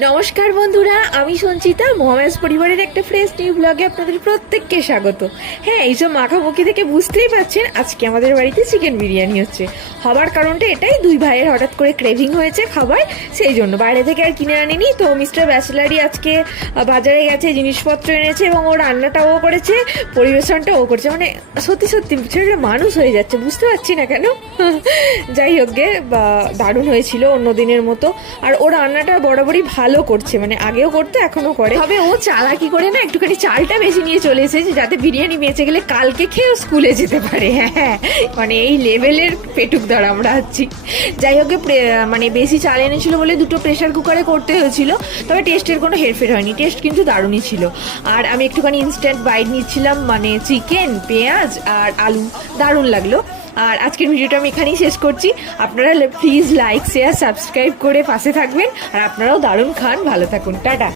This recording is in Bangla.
নমস্কার বন্ধুরা, আমি সঞ্চিতা। মহামেশ পরিবারের একটা ফ্রেশ নিউ ব্লগে আপনাদের প্রত্যেককে স্বাগত। হ্যাঁ, এইসব মাখামাখি থেকে বুঝতেই পারছেন আজকে আমাদের বাড়িতে চিকেন বিরিয়ানি হচ্ছে। হবার কারণটা এটাই, দুই ভাইয়ের হঠাৎ করে ক্রেভিং হয়েছে খাবার, সেই জন্য বাইরে থেকে আর কিনে আনিনি। তো মিস্টার ব্যাচেলারই আজকে বাজারে গেছে, জিনিসপত্র এনেছে এবং ও রান্নাটাও ও করেছে, পরিবেশনটা ও করছে। মানে সত্যি সত্যি ছেলেটা মানুষ হয়ে যাচ্ছে, বুঝতে পারছি না কেন। যাই হোক গে, দারুণ হয়েছিল অন্য দিনের মতো। আর ও রান্নাটা বরাবরই ভালো করছে, মানে আগেও করতো এখনো করে। তবে ও চালাকি করে না একটুখানি চালটা বেশি নিয়ে চলে এসেছে, যাতে বিরিয়ানি বেঁচে গেলে কালকে খেয়েও স্কুলে যেতে পারে। হ্যাঁ, মানে এই লেভেলের পেটুক ধর আমরা আছি। যাই হোক, মানে বেশি চাল এনেছিল বলে দুটো প্রেশার কুকারে করতে হয়েছিল। তবে টেস্টের কোনো হেরফের হয়নি, টেস্ট কিন্তু দারুণই ছিল। আর আমি একটুখানি ইনস্ট্যান্ট বাইট নিচ্ছিলাম, মানে চিকেন, পেঁয়াজ আর আলু, দারুণ লাগলো। আর আজকের ভিডিওটা আমি এখানেই শেষ করছি। আপনারা প্লিজ লাইক, শেয়ার, সাবস্ক্রাইব করে পাশে থাকবেন। আর আপনারাও দারুণ খান, ভালো থাকুন, টাটা।